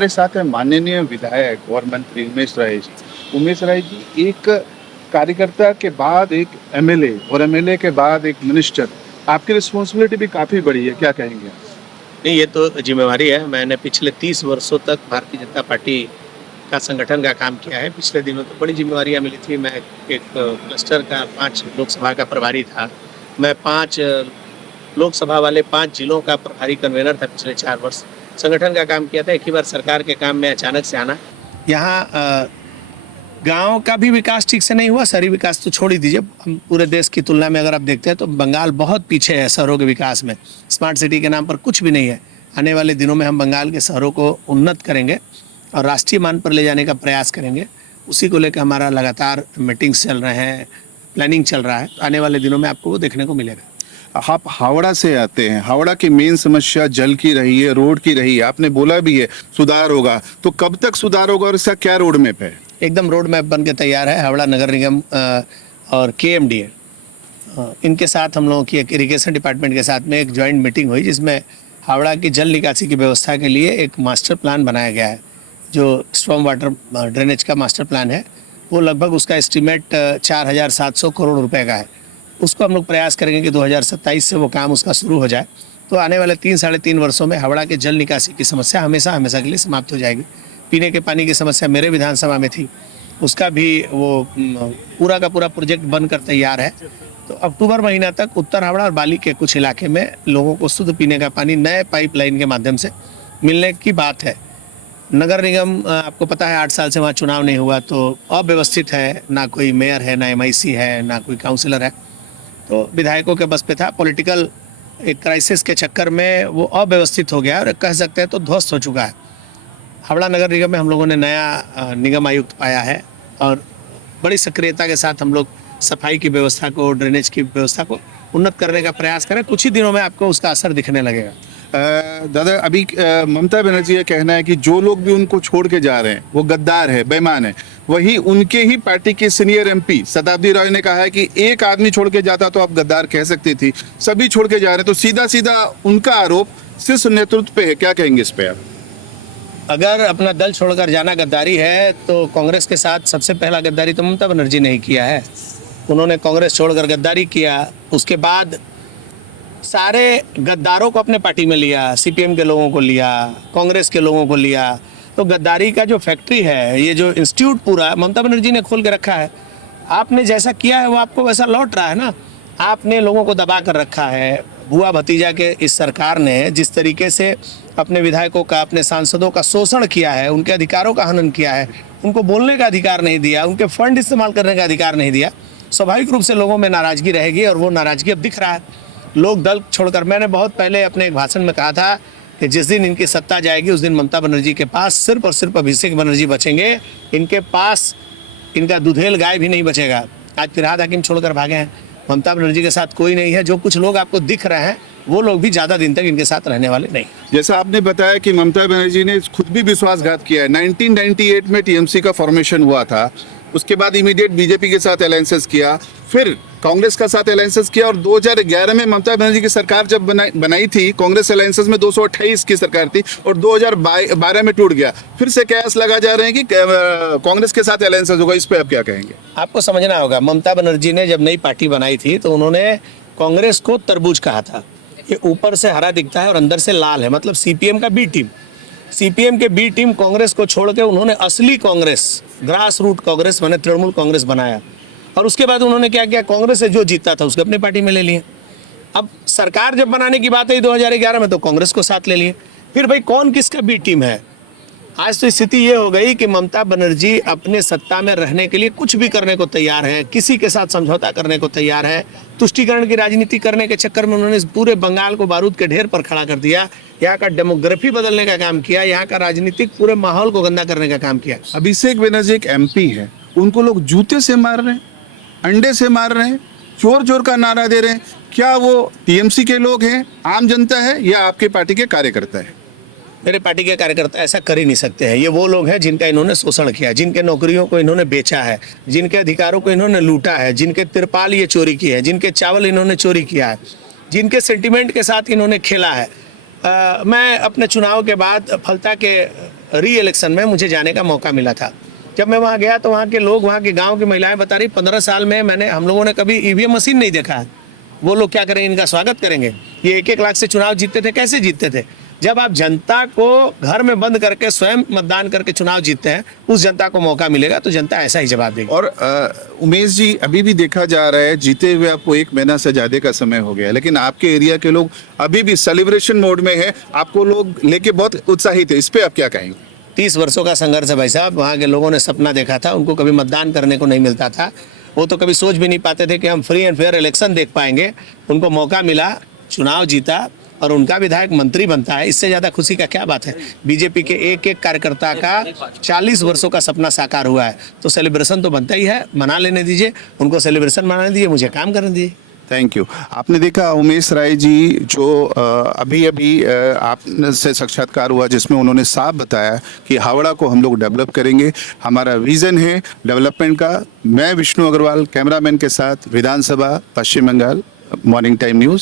हमारे साथ है माननीय विधायक और मंत्री उमेश राय जी। उमेश राय जी, एक कार्यकर्ता के बाद एक एमएलए और एमएलए के बाद एक मिनिस्टर, आपकी रिस्पॉन्सिबिलिटी भी काफ़ी बड़ी है, क्या कहेंगे आप? नहीं, ये तो ज़िम्मेवारी है। मैंने पिछले 30 वर्षों तक भारतीय जनता पार्टी का संगठन का काम किया है। पिछले दिनों तो बड़ी ज़िम्मेवारियाँ मिली थी। मैं एक क्लस्टर का 5 लोकसभा का प्रभारी था। मैं 5 लोकसभा वाले 5 जिलों का प्रभारी कन्वीनर था पिछले 4 वर्ष। संगठन का काम किया था। एक ही बार सरकार के काम में अचानक से आना। यहाँ गाँव का भी विकास ठीक से नहीं हुआ, शहरी विकास तो छोड़ ही दीजिए। हम पूरे देश की तुलना में अगर आप देखते हैं तो बंगाल बहुत पीछे है शहरों के विकास में। स्मार्ट सिटी के नाम पर कुछ भी नहीं है। आने वाले दिनों में हम बंगाल के शहरों को उन्नत करेंगे और राष्ट्रीय मान पर ले जाने का प्रयास करेंगे। उसी को लेकर हमारा लगातार मीटिंग्स चल रहे हैं, प्लानिंग चल रहा है। आने वाले दिनों में आपको वो देखने को मिलेगा। आप हावड़ा से आते हैं, हावड़ा की मेन समस्या जल की रही है, रोड की रही है। आपने बोला भी है सुधार होगा, तो कब तक सुधार होगा और इसका क्या रोड मैप है? एकदम रोड मैप बन के तैयार है। हावड़ा नगर निगम और केएमडीए इनके साथ हम लोगों की एक इरिगेशन डिपार्टमेंट के साथ में एक जॉइंट मीटिंग हुई, जिसमें हावड़ा की जल निकासी की व्यवस्था के लिए एक मास्टर प्लान बनाया गया है। जो स्टॉर्म वाटर ड्रेनेज का मास्टर प्लान है, वो लगभग उसका एस्टीमेट 4,700 करोड़ रुपए का है। उसको हम लोग प्रयास करेंगे कि 2027 से वो काम उसका शुरू हो जाए। तो आने वाले 3-3.5 वर्षों में हावड़ा के जल निकासी की समस्या हमेशा हमेशा के लिए समाप्त हो जाएगी। पीने के पानी की समस्या मेरे विधानसभा में थी, उसका भी वो पूरा का पूरा प्रोजेक्ट बनकर तैयार है। तो अक्टूबर महीना तक उत्तर हावड़ा और बाली के कुछ इलाके में लोगों को शुद्ध पीने का पानी नए पाइपलाइन के माध्यम से मिलने की बात है। नगर निगम आपको पता है 8 साल से वहाँ चुनाव नहीं हुआ, तो अव्यवस्थित है। ना कोई मेयर है, ना एमआईसी है, ना कोई काउंसिलर है। तो विधायकों के बस पे था। पॉलिटिकल एक क्राइसिस के चक्कर में वो अव्यवस्थित हो गया और कह सकते हैं तो ध्वस्त हो चुका है। हावड़ा नगर निगम में हम लोगों ने नया निगम आयुक्त पाया है और बड़ी सक्रियता के साथ हम लोग सफाई की व्यवस्था को, ड्रेनेज की व्यवस्था को उन्नत करने का प्रयास करें। कुछ ही दिनों में आपको उसका असर दिखने लगेगा। दादा, अभी ममता बनर्जी का कहना है कि जो लोग भी उनको छोड़ के जा रहे हैं वो गद्दार है, बेईमान है। वही उनके ही पार्टी के सीनियर एमपी शताब्दी राय ने कहा है कि एक आदमी छोड़ के जाता तो आप गद्दार कह सकती थी, सभी छोड़ के जा रहे हैं। तो सीधा सीधा उनका आरोप शीर्ष नेतृत्व पे है, क्या कहेंगे इस पे आप? अगर अपना दल छोड़कर जाना गद्दारी है तो कांग्रेस के साथ सबसे पहला गद्दारी तो ममता बनर्जी ने ही किया है। उन्होंने कांग्रेस छोड़कर गद्दारी किया, उसके बाद सारे गद्दारों को अपने पार्टी में लिया, सीपीएम के लोगों को लिया, कांग्रेस के लोगों को लिया। तो गद्दारी का जो फैक्ट्री है, ये जो इंस्टीट्यूट पूरा ममता बनर्जी ने खोल के रखा है। आपने जैसा किया है वो आपको वैसा लौट रहा है ना। आपने लोगों को दबा कर रखा है। बुआ भतीजा के इस सरकार ने जिस तरीके से अपने विधायकों का, अपने सांसदों का शोषण किया है, उनके अधिकारों का हनन किया है, उनको बोलने का अधिकार नहीं दिया, उनके फंड इस्तेमाल करने का अधिकार नहीं दिया, स्वाभाविक रूप से लोगों में नाराजगी रहेगी और वो नाराजगी अब दिख रहा है। लोग दल छोड़कर, मैंने बहुत पहले अपने एक भाषण में कहा था कि जिस दिन इनकी सत्ता जाएगी उस दिन ममता बनर्जी के पास सिर्फ और सिर्फ अभिषेक बनर्जी बचेंगे। इनके पास इनका दुधेल गाय भी नहीं बचेगा। आज फिरहाद हाकिम छोड़कर भागे हैं। ममता बनर्जी के साथ कोई नहीं है। जो कुछ लोग आपको दिख रहे हैं वो लोग भी ज़्यादा दिन तक इनके साथ रहने वाले नहीं। जैसा आपने बताया कि ममता बनर्जी ने खुद भी विश्वासघात किया है। 1998 में टीएमसी का फॉर्मेशन हुआ था, उसके बाद इमीडिएट बीजेपी के साथ अलायंसेस किया, फिर कांग्रेस का साथ अलायंसेस किया और 2011 में ममता बनर्जी की सरकार जब बनाई थी, कांग्रेस अलायंसेस में 228 की सरकार थी और 2012 में टूट गया। फिर से कयास लगा जा रहे हैं कि कांग्रेस के साथ अलायंसेस होगा। इस पर आप क्या कहेंगे? आपको समझना होगा, ममता बनर्जी ने जब नई पार्टी बनाई थी तो उन्होंने कांग्रेस को तरबूज कहा था। ये ऊपर से हरा दिखता है और अंदर से लाल है, मतलब सीपीएम का बी टीम। सीपीएम के बी टीम कांग्रेस को छोड़ के उन्होंने असली कांग्रेस, ग्रास रूट कांग्रेस माने तृणमूल कांग्रेस बनाया। और उसके बाद उन्होंने क्या किया, कांग्रेस से जो जीता था उसको अपने पार्टी में ले लिए। अब सरकार जब बनाने की बात आई 2011 में तो कांग्रेस को साथ ले लिए। फिर भाई कौन किसका बी टीम है? आज तो स्थिति ये हो गई कि ममता बनर्जी अपने सत्ता में रहने के लिए कुछ भी करने को तैयार है, किसी के साथ समझौता करने को तैयार है। तुष्टीकरण की राजनीति करने के चक्कर में उन्होंने पूरे बंगाल को बारूद के ढेर पर खड़ा कर दिया। यहाँ का डेमोग्राफी बदलने का काम किया, यहाँ का राजनीतिक पूरे माहौल को गंदा करने का काम किया। अभिषेक बनर्जी एक एमपी है, उनको लोग जूते से मार रहे हैं, अंडे से मार रहे हैं, चोर चोर का नारा दे रहे हैं। क्या वो टीएमसी के लोग हैं, आम जनता है, या आपके पार्टी के कार्यकर्ता है? मेरे पार्टी के कार्यकर्ता ऐसा कर ही नहीं सकते हैं। ये वो लोग हैं जिनका इन्होंने शोषण किया, जिनके नौकरियों को इन्होंने बेचा है, जिनके अधिकारों को इन्होंने लूटा है, जिनके तिरपाल ये चोरी की है, जिनके चावल इन्होंने चोरी किया है, जिनके सेंटिमेंट के साथ इन्होंने खेला है। मैं अपने चुनाव के बाद फलता के री इलेक्शन में मुझे जाने का मौका मिला था। जब मैं वहाँ गया तो वहाँ के लोग, वहाँ के गांव की महिलाएं बता रही 15 साल में हम लोगों ने कभी ईवीएम मशीन नहीं देखा है। वो लोग क्या करेंगे, इनका स्वागत करेंगे। ये 1-1 लाख से चुनाव जीतते थे, कैसे जीतते थे? जब आप जनता को घर में बंद करके स्वयं मतदान करके चुनाव जीतते हैं, उस जनता को मौका मिलेगा तो जनता ऐसा ही जवाब देगी। और उमेश जी, अभी भी देखा जा रहा है जीते हुए आपको 1 महीना से ज्यादा का समय हो गया है, लेकिन आपके एरिया के लोग अभी भी सेलिब्रेशन मोड में है, आपको लोग लेके बहुत उत्साहित है। इस पे आप क्या कहेंगे? 30 वर्षों का संघर्ष है भाई साहब। वहाँ के लोगों ने सपना देखा था, उनको कभी मतदान करने को नहीं मिलता था। वो तो कभी सोच भी नहीं पाते थे कि हम फ्री एंड फेयर इलेक्शन देख पाएंगे। उनको मौका मिला, चुनाव जीता और उनका विधायक मंत्री बनता है। इससे ज़्यादा खुशी का क्या बात है? बीजेपी के एक कार्यकर्ता का 40 वर्षों का सपना साकार हुआ है, तो सेलिब्रेशन तो बनता ही है। मना लेने दीजिए, उनको सेलिब्रेशन मनाने दीजिए, मुझे काम करने दीजिए। Thank you. आपने देखा उमेश राय जी जो अभी आपसे साक्षात्कार हुआ, जिसमें उन्होंने साफ बताया कि हावड़ा को हम लोग डेवलप करेंगे, हमारा विजन है डेवलपमेंट का। मैं विष्णु अग्रवाल कैमरामैन के साथ, विधानसभा पश्चिम बंगाल, मॉर्निंग टाइम न्यूज़।